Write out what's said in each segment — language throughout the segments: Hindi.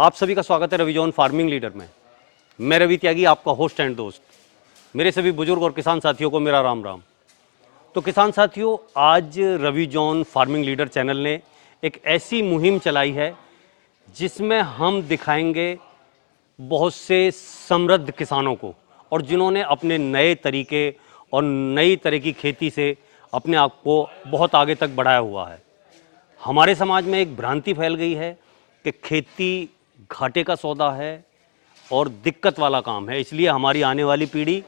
आप सभी का स्वागत है रवि जॉन फार्मिंग लीडर में। मैं रवि त्यागी, आपका होस्ट एंड दोस्त। मेरे सभी बुजुर्ग और किसान साथियों को मेरा राम राम। तो किसान साथियों, आज Ravi John farming leader channel ने एक ऐसी मुहिम चलाई है जिसमें हम दिखाएंगे बहुत से समृद्ध किसानों को, और जिन्होंने अपने नए तरीके और नई तरह की खेती से अपने आप को बहुत आगे तक बढ़ाया हुआ है। हमारे समाज में एक भ्रांति फैल गई है कि खेती घाटे का सौदा है और दिक्कत वाला काम है, इसलिए हमारी आने वाली पीढ़ी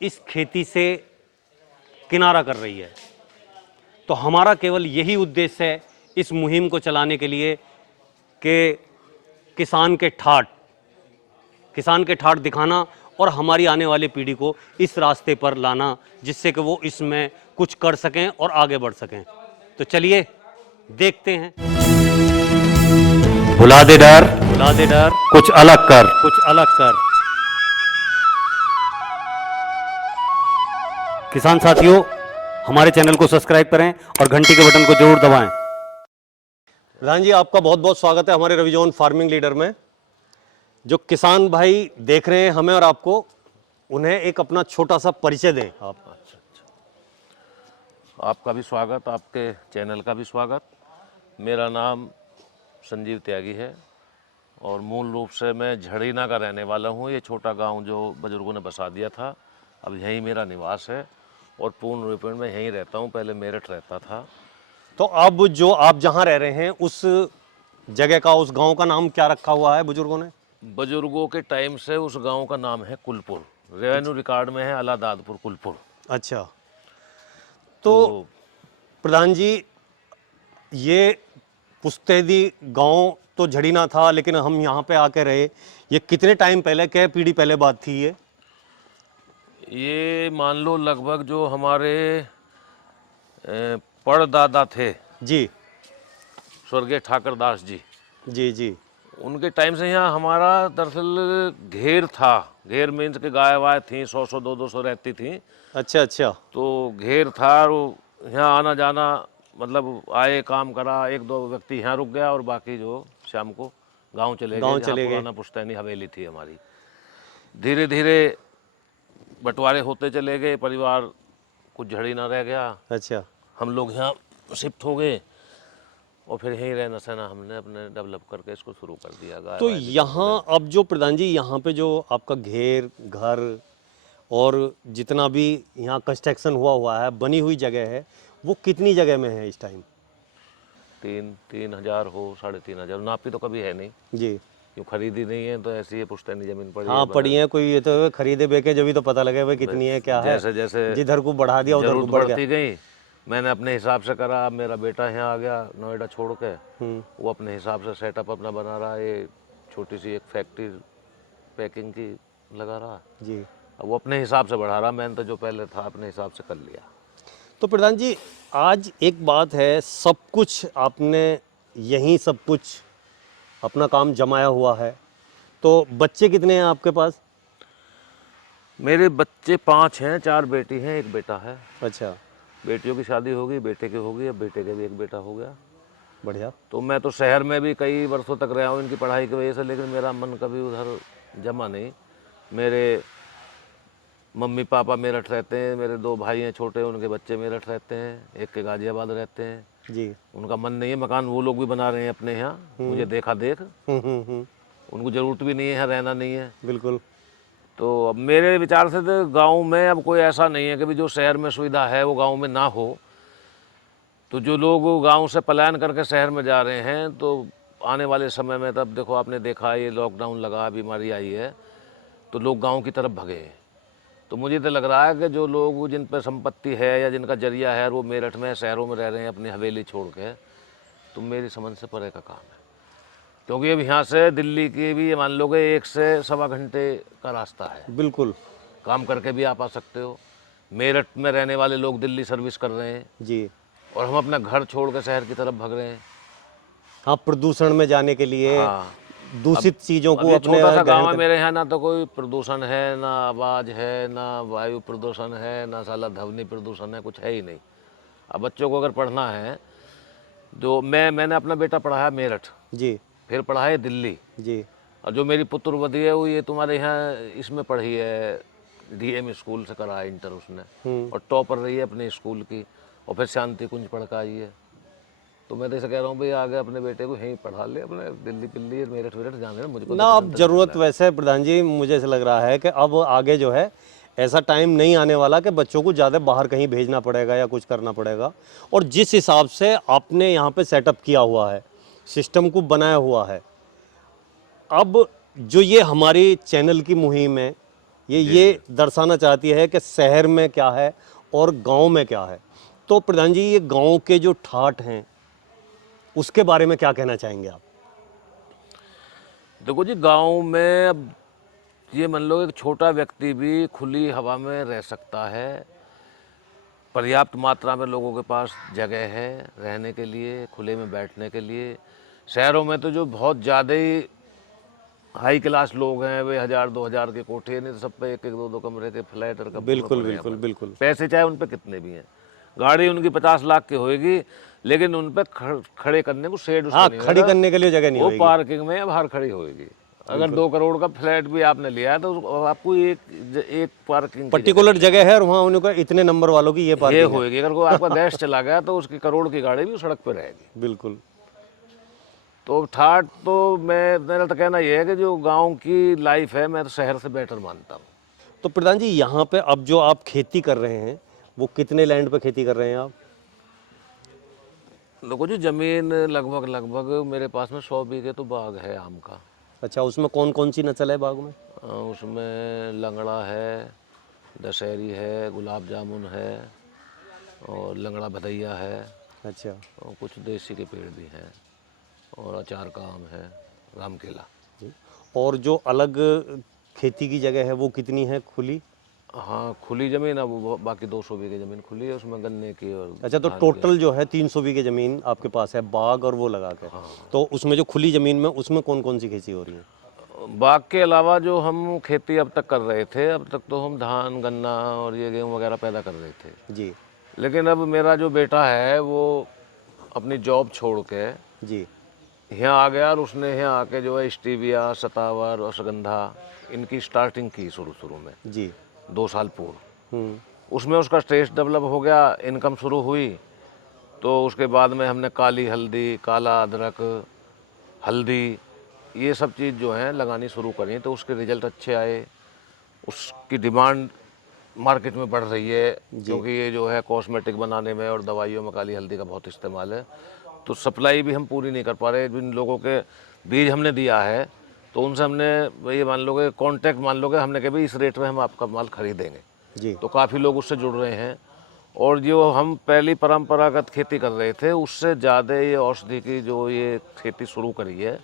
इस खेती से किनारा कर रही है। तो हमारा केवल यही उद्देश्य है इस मुहिम को चलाने के लिए कि किसान के ठाठ दिखाना और हमारी आने वाली पीढ़ी को इस रास्ते पर लाना, जिससे कि वो इसमें कुछ कर सकें और आगे बढ़ सकें। तो चलिए देखते हैं। भुला दे डर, कुछ अलग कर। किसान साथियों, हमारे चैनल को सब्सक्राइब करें और घंटी के बटन को जरूर दबाएं। प्रधान जी, आपका बहुत बहुत स्वागत है हमारे रवि जॉन फार्मिंग लीडर में। जो किसान भाई देख रहे हैं हमें और आपको, उन्हें एक अपना छोटा सा परिचय दें आप। आपका भी स्वागत, आपके चैनल का भी स्वागत। मेरा नाम संजीव त्यागी है और मूल रूप से मैं झड़ीना का रहने वाला हूँ। ये छोटा गांव जो बुजुर्गों ने बसा दिया था, अब यहीं मेरा निवास है और पूर्ण रूप में यहीं रहता हूँ। पहले मेरठ रहता था। तो अब जो आप जहाँ रह रहे हैं उस जगह का, उस गांव का नाम क्या रखा हुआ है बुजुर्गों ने? बुजुर्गों के टाइम से उस गांव का नाम है कुलपुर। रेवेन्यू रिकॉर्ड में है अलादादपुर कुलपुर। अच्छा, तो प्रधान जी, ये पुस्तैदी गांव तो झड़ीना था, लेकिन हम यहाँ पे आके रहे। ये कितने टाइम पहले, क्या पीढ़ी पहले बात थी ये मान लो लगभग जो हमारे परदादा थे जी, स्वर्गीय ठाकर दास जी, जी, उनके टाइम से यहाँ हमारा दरअसल घेर था। घेर मीन्स के गाय वाय थी, 100 200 रहती थी। अच्छा। तो घेर था और यहाँ आना जाना, मतलब आए काम करा, एक दो व्यक्ति यहाँ रुक गया और बाकी जो शाम को गांव चले गए। जहाँ पुराना पुश्तैनी हवेली थी हमारी। धीरे धीरे बंटवारे होते चले गए, परिवार कुछ झड़ी ना रह गया। अच्छा, हम लोग यहाँ शिफ्ट हो गए और फिर यहीं रहना सहना हमने अपने डेवलप करके इसको शुरू कर दिया। तो यहाँ अब जो प्रधान जी, यहाँ पे जो आपका घेर घर और जितना भी यहाँ कंस्ट्रक्शन हुआ है, बनी हुई जगह है, वो कितनी जगह में है इस टाइम? 3,000 हो, 3,500 नापी तो कभी है नहीं जी। क्यों खरीदी नहीं है, तो ऐसी है पुश्तैनी जमीन पड़ी हाँ, पड़ी है। कोई ये तो खरीदे बेचे जब भी तो पता लगे भाई कितनी है, क्या है। जैसे जिधर को बढ़ा दिया उधर को बढ़ बढ़ती गई। मैंने अपने हिसाब से करा। अब मेरा बेटा यहाँ आ गया नोएडा छोड़ के, वो अपने हिसाब से सेटअप अपना बना रहा है। ये छोटी सी एक फैक्ट्री पैकिंग की लगा रहा जी। अब वो अपने हिसाब से बढ़ा रहा। मैंने तो जो पहले था अपने हिसाब से कर लिया। तो प्रधान जी, आज एक बात है, सब कुछ आपने यहीं सब कुछ अपना काम जमाया हुआ है। तो बच्चे कितने हैं आपके पास? मेरे बच्चे 5 हैं, 4 बेटी हैं, 1 बेटा है। अच्छा, बेटियों की शादी होगी, बेटे की होगी, अब बेटे के भी 1 बेटा हो गया। बढ़िया। तो मैं तो शहर में भी कई वर्षों तक रहा हूँ इनकी पढ़ाई की वजह से, लेकिन मेरा मन कभी उधर जमा नहीं। मेरे मम्मी पापा मेरठ रहते हैं, मेरे 2 भाई हैं छोटे, उनके बच्चे मेरठ रहते हैं, एक के गाजियाबाद रहते हैं जी। उनका मन नहीं है। मकान वो लोग भी बना रहे हैं अपने यहाँ, मुझे देखा देख। उनको ज़रूरत भी नहीं है यहाँ रहना, नहीं है। बिल्कुल। तो अब मेरे विचार से तो गांव में अब कोई ऐसा नहीं है कि भी जो शहर में सुविधा है वो गांव में ना हो। तो जो लोग गांव से पलायन करके शहर में जा रहे हैं, तो आने वाले समय में तब देखो, आपने देखा ये लॉकडाउन लगा, बीमारी आई है, तो लोग गांव की तरफ भगे हैं। तो मुझे तो लग रहा है कि जो लोग जिन पर संपत्ति है या जिनका जरिया है वो मेरठ में शहरों में रह रहे हैं अपनी हवेली छोड़ के, तो मेरी समझ से परे का काम है। क्योंकि अब यहाँ से दिल्ली की भी मान लो कि 1 से सवा घंटे का रास्ता है। बिल्कुल। काम करके भी आप आ सकते हो। मेरठ में रहने वाले लोग दिल्ली सर्विस कर रहे हैं जी, और हम अपना घर छोड़ कर शहर की तरफ भग रहे हैं। हाँ, प्रदूषण में जाने के लिए। हाँ, दूषित चीज़ों को अपने छोटा सा गाँव है मेरे यहाँ, ना तो कोई प्रदूषण है, ना आवाज़ है, ना वायु प्रदूषण है, ना साला ध्वनि प्रदूषण है, कुछ है ही नहीं। अब बच्चों को अगर पढ़ना है, जो मैंने अपना बेटा पढ़ाया मेरठ, जी, फिर पढ़ाया दिल्ली, जी। और जो मेरी पुत्रवधि है वो ये तुम्हारे यहाँ इसमें पढ़ी है, डीएम स्कूल से करा है इंटर उसने, और टॉपर रही है अपने स्कूल की, और फिर शांति कुंज पढ़ के आई है। तो मैं तो ऐसा कह रहा हूँ भाई आगे अपने बेटे को यहीं पढ़ा ले, अपने दिल्ली पिल्ली मेरठ वेरठ जाने दे, मुझको ना तो अब टेंशन नहीं ज़रूरत है। वैसे प्रधान जी मुझे ऐसा लग रहा है कि अब आगे जो है ऐसा टाइम नहीं आने वाला कि बच्चों को ज़्यादा बाहर कहीं भेजना पड़ेगा या कुछ करना पड़ेगा। और जिस हिसाब से आपने यहाँ पे सेटअप किया हुआ है, सिस्टम को बनाया हुआ है, अब जो ये हमारी चैनल की मुहिम है, ये दर्शाना चाहती है कि शहर में क्या है और गांव में क्या है। तो प्रधान जी ये गांव के जो ठाठ हैं उसके बारे में क्या कहना चाहेंगे आप? देखो जी, गांव में अब ये मान लो एक छोटा व्यक्ति भी खुली हवा में रह सकता है, पर्याप्त मात्रा में लोगों के पास जगह है रहने के लिए, खुले में बैठने के लिए। शहरों में तो जो बहुत ज़्यादा ही हाई क्लास लोग हैं, वे 1000-2000 के कोठे, नहीं तो सब पे एक एक दो दो कमरे के फ्लैट और कमरे में बिल्कुल पड़े हैं बिल्कुल अपन। बिल्कुल। पैसे चाहे उन पे कितने भी हैं, गाड़ी उनकी 50 लाख की होएगी, लेकिन उन पे खड़े करने को शेड उसका हाँ, नहीं खड़ी होगा, करने के लिए जगह नहीं वो होगी। पार्किंग में या बाहर खड़ी होएगी। अगर 2 करोड़ का फ्लैट भी आपने लिया है तो आपको एक पार्किंग की जगह पर्टिकुलर मिलेगी, जगह है और वहाँ उनका इतने नंबर वालों की ये ये पार्किंग है। होएगी। अगर कोई आपका गैस चला गया तो उसकी करोड़ की गाड़ी भी सड़क पे रहेगी। बिल्कुल। तो ठाट तो मेरा तो कहना ये है कि जो गांव की लाइफ है मैं तो शहर से बेटर मानता हूँ। तो प्रधान जी यहाँ पे अब जो आप खेती कर रहे हैं वो कितने लैंड पे खेती कर रहे हैं आप? देखो जी, जमीन लगभग लगभग मेरे पास में 100 बीघे तो बाग है आम का। अच्छा, उसमें कौन कौन सी नस्ल है बाग में? उसमें लंगड़ा है, दशहरी है, गुलाब जामुन है, और लंगड़ा भदैया है, अच्छा। और कुछ देसी के पेड़ भी हैं, और अचार का आम है, राम केला। जी। और जो अलग खेती की जगह है वो कितनी है खुली? हाँ, खुली ज़मीन अब बाकी 200 बीघे ज़मीन खुली है, उसमें गन्ने की और अच्छा, तो धान की। टोटल जो है 300 बीघे ज़मीन आपके पास है बाग और वो लगा के। तो उसमें जो खुली ज़मीन में उसमें कौन कौन सी खेती हो रही है? बाग के अलावा जो हम खेती अब तक कर रहे थे, अब तक तो हम धान गन्ना और ये गेहूँ वगैरह पैदा कर रहे थे। जी। लेकिन अब मेरा जो बेटा है वो अपनी जॉब छोड़ के जी। यहाँ आ गया, और उसने यहाँ आके जो है स्टीविया, सतावर और अश्वगंधा इनकी स्टार्टिंग की शुरू शुरू में जी। 2 साल पूर्व। उसमें उसका टेस्ट डेवलप हो गया, इनकम शुरू हुई, तो उसके बाद में हमने काली हल्दी, काला अदरक, हल्दी, ये सब चीज़ जो है लगानी शुरू करी, तो उसके रिजल्ट अच्छे आए। उसकी डिमांड मार्केट में बढ़ रही है, क्योंकि ये जो है कॉस्मेटिक बनाने में और दवाइयों में काली हल्दी का बहुत इस्तेमाल है। तो सप्लाई भी हम पूरी नहीं कर पा रहे। जिन लोगों के बीज हमने दिया है तो उनसे हमने ये मान लो कि कॉन्टैक्ट मान लो कि हमने कहा भाई इस रेट में हम आपका माल खरीदेंगे, जी। तो काफ़ी लोग उससे जुड़ रहे हैं। और जो हम पहली परंपरागत खेती कर रहे थे उससे ज़्यादा ये औषधि की जो ये खेती शुरू करी है,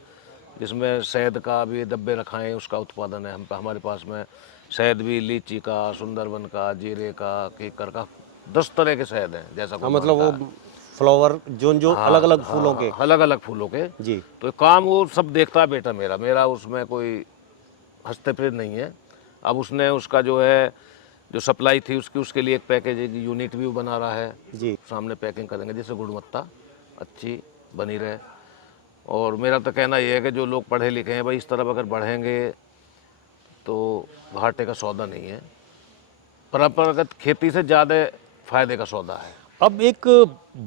जिसमें शहद का भी डब्बे रखाएँ उसका उत्पादन है हमारे पास में। शहद भी लीची का, सुंदरबन का, जीरे का, केकर का, 10 तरह के शहद हैं जैसा हाँ, कोई मतलब मांगता वो है। फ्लावर जो जो अलग अलग फूलों के। अलग अलग फूलों के। जी। तो काम वो सब देखता है बेटा मेरा, मेरा उसमें कोई हस्तक्षेप नहीं है। अब उसने उसका जो है जो सप्लाई थी उसकी, उसके लिए एक पैकेज यूनिट भी वो बना रहा है। जी। सामने पैकिंग करेंगे जिससे गुणवत्ता अच्छी बनी रहे। और मेरा तो कहना यह है कि जो लोग पढ़े लिखे हैं भाई इस तरफ अगर बढ़ेंगे तो घाटे का सौदा नहीं है, परंपरागत खेती से ज़्यादा फायदे का सौदा है। अब एक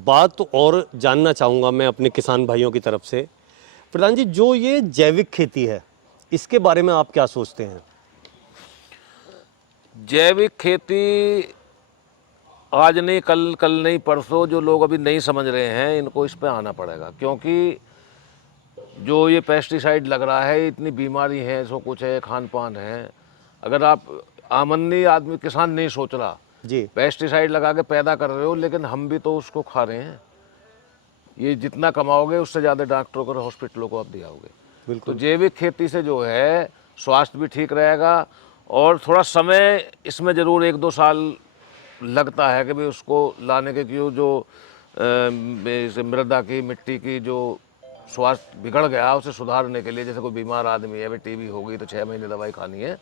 बात और जानना चाहूँगा मैं अपने किसान भाइयों की तरफ से, प्रधान जी जो ये जैविक खेती है इसके बारे में आप क्या सोचते हैं? जैविक खेती आज नहीं कल, कल नहीं परसों, जो लोग अभी नहीं समझ रहे हैं इनको इस पे आना पड़ेगा, क्योंकि जो ये पेस्टिसाइड लग रहा है, इतनी बीमारी है, सो कुछ है, खान पान है। अगर आप आमदनी आदमी किसान नहीं सोच रहा, जी। पेस्टिसाइड लगा के पैदा कर रहे हो, लेकिन हम भी तो उसको खा रहे हैं। ये जितना कमाओगे उससे ज़्यादा डॉक्टरों को, हॉस्पिटलों को आप दियाओगे। तो बिल्कुल। जैविक खेती से जो है स्वास्थ्य भी ठीक रहेगा, और थोड़ा समय इसमें ज़रूर 1-2 साल लगता है कि भाई उसको लाने के, क्यों जो मृदा की, मिट्टी की जो स्वास्थ्य बिगड़ गया उसे सुधारने के लिए, जैसे कोई बीमार आदमी है, भाई टीबी हो गई तो 6 महीने दवाई खानी है,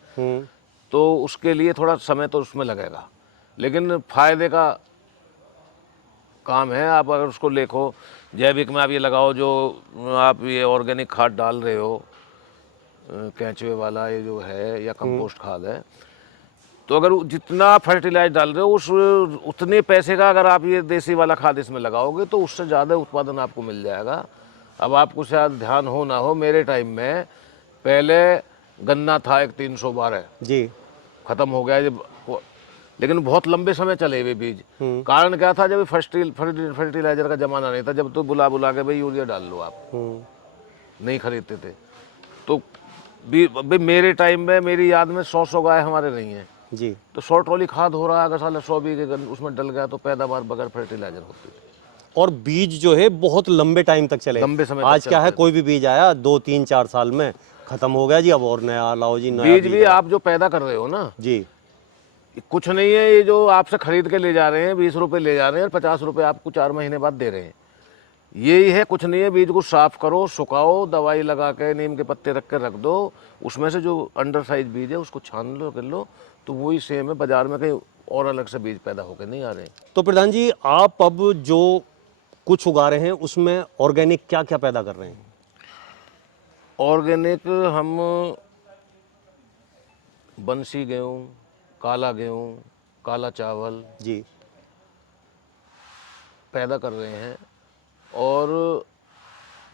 तो उसके लिए थोड़ा समय तो उसमें लगेगा, लेकिन फायदे का काम है। आप अगर उसको देखो, जैविक में आप ये लगाओ, जो आप ये ऑर्गेनिक खाद डाल रहे हो, केंचुए वाला ये जो है या कंपोस्ट खाद है, तो अगर जितना फर्टिलाइज डाल रहे हो उस उतने पैसे का अगर आप ये देसी वाला खाद इसमें लगाओगे तो उससे ज़्यादा उत्पादन आपको मिल जाएगा। अब आपको शायद ध्यान हो ना हो, मेरे टाइम में पहले गन्ना था एक 312 जी, खत्म हो गया जब, लेकिन बहुत लंबे समय चले हुए बीज। कारण क्या था, जब फर्टिलाइजर का जमाना नहीं था, जब तो बुला बुला के भाई यूरिया डाल लो आप, नहीं खरीदते थे। तो भाई मेरे टाइम में मेरी याद में 100 गाय हमारे नहीं है जी, तो 100 ट्रॉली खाद हो रहा है, अगर साला 100 बीघे उसमें डल गया तो पैदावार बगैर फर्टिलाइजर होती थी। और बीज जो है बहुत लंबे टाइम तक चले। लंबे समय आज तक क्या है, चलते कोई भी बीज आया 2 3 4 साल में खत्म हो गया जी, अब और नया लाओ जी, नया बीज भी आप जो पैदा कर रहे हो ना जी, कुछ नहीं है, ये जो आपसे खरीद के ले जा रहे हैं 20 रुपए ले जा रहे हैं और 50 रुपए आपको 4 महीने बाद दे रहे हैं, यही है, कुछ नहीं है। बीज को साफ करो, सुखाओ, दवाई लगा के नीम के पत्ते रख के रख दो, उसमें से जो अंडर साइज बीज है उसको छान लो, कर लो, तो वही सेम है। बाजार में कहीं और अलग से बीज पैदा होकर नहीं आ रहे हैं। तो प्रधान जी, आप अब जो कुछ उगा रहे हैं उसमें ऑर्गेनिक क्या क्या पैदा कर रहे हैं? ऑर्गेनिक हम बंसी गेहूँ, काला गेहूँ, काला चावल जी, पैदा कर रहे हैं और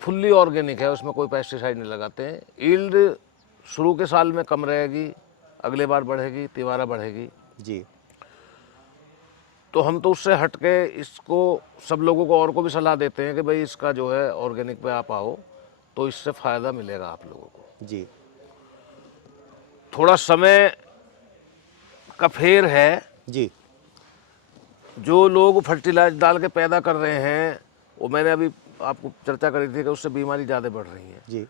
फुल्ली ऑर्गेनिक है, उसमें कोई पेस्टिसाइड नहीं लगाते हैं। यील्ड शुरू के साल में कम रहेगी, अगले बार बढ़ेगी, तिबारा बढ़ेगी जी, तो हम तो उससे हट के इसको सब लोगों को और को भी सलाह देते हैं कि भाई इसका जो है ऑर्गेनिक पे आप आओ तो इससे फ़ायदा मिलेगा आप लोगों को। जी, थोड़ा समय का फेर है, जी, जो लोग फर्टिलाइजर डाल के पैदा कर रहे हैं वो मैंने अभी आपको चर्चा करी थी कि उससे बीमारी ज़्यादा बढ़ रही है। जी,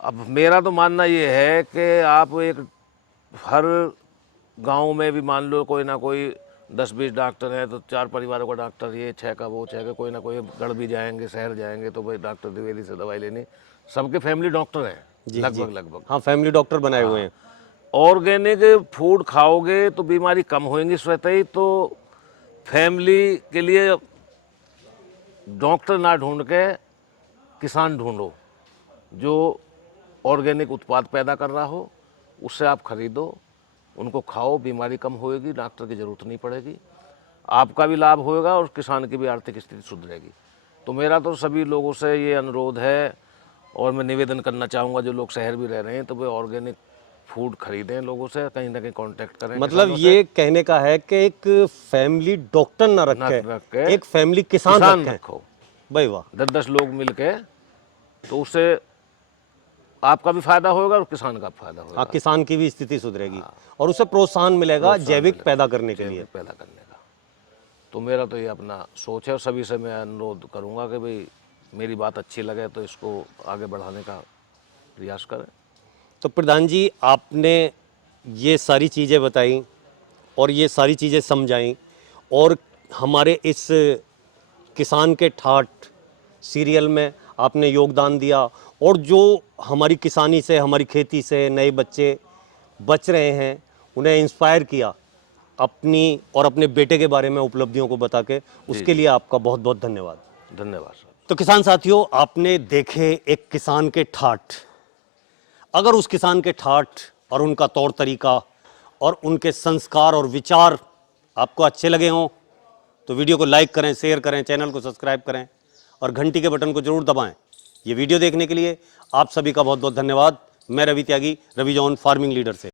अब मेरा तो मानना ये है कि आप एक हर गांव में भी मान लो कोई ना कोई 10-20 डॉक्टर हैं तो 4 परिवारों का डॉक्टर, ये 6 का वो 6 का, कोई ना कोई गढ़ भी जाएंगे, शहर जाएंगे तो भाई डॉक्टर द्विवेदी से दवाई लेनी, सबके फैमिली डॉक्टर हैं जी, लगभग। हाँ, फैमिली डॉक्टर बनाए हुए हैं। ऑर्गेनिक फूड खाओगे तो बीमारी कम होएंगी स्वतः ही, तो फैमिली के लिए डॉक्टर ना ढूंढ के किसान ढूंढो जो ऑर्गेनिक उत्पाद पैदा कर रहा हो, उससे आप खरीदो, उनको खाओ, बीमारी कम होएगी, डॉक्टर की ज़रूरत नहीं पड़ेगी, आपका भी लाभ होएगा और किसान की भी आर्थिक स्थिति सुधरेगी। तो मेरा तो सभी लोगों से ये अनुरोध है और मैं निवेदन करना चाहूँगा, जो लोग शहर भी रह रहे हैं तो वे ऑर्गेनिक फूड खरीदें, लोगों से कहीं ना कहीं कांटेक्ट करें। मतलब ये कहने का है कि एक फैमिली डॉक्टर ना रखे, एक फैमिली किसान रखो भाई, वाह। 10-10 लोग मिलके, तो उससे आपका भी फायदा होगा और किसान का फायदा होगा। हाँ, किसान की भी स्थिति सुधरेगी और उसे प्रोत्साहन मिलेगा जैविक पैदा करने के लिए, पैदा करने का। तो मेरा तो ये अपना सोच है और सभी से मैं अनुरोध करूंगा कि भाई मेरी बात अच्छी लगे तो इसको आगे बढ़ाने का प्रयास करें। तो प्रधान जी, आपने ये सारी चीज़ें बताई और ये सारी चीज़ें समझाई और हमारे इस किसान के ठाठ सीरियल में आपने योगदान दिया, और जो हमारी किसानी से, हमारी खेती से नए बच्चे बच रहे हैं उन्हें इंस्पायर किया अपनी और अपने बेटे के बारे में उपलब्धियों को बता के, उसके लिए आपका बहुत बहुत धन्यवाद। धन्यवाद सर। तो किसान साथियों, आपने देखे एक किसान के ठाठ। अगर उस किसान के ठाठ और उनका तौर तरीका और उनके संस्कार और विचार आपको अच्छे लगे हों तो वीडियो को लाइक करें, शेयर करें, चैनल को सब्सक्राइब करें और घंटी के बटन को जरूर दबाएं। ये वीडियो देखने के लिए आप सभी का बहुत बहुत धन्यवाद। मैं रवि त्यागी, रवि जॉन फार्मिंग लीडर से।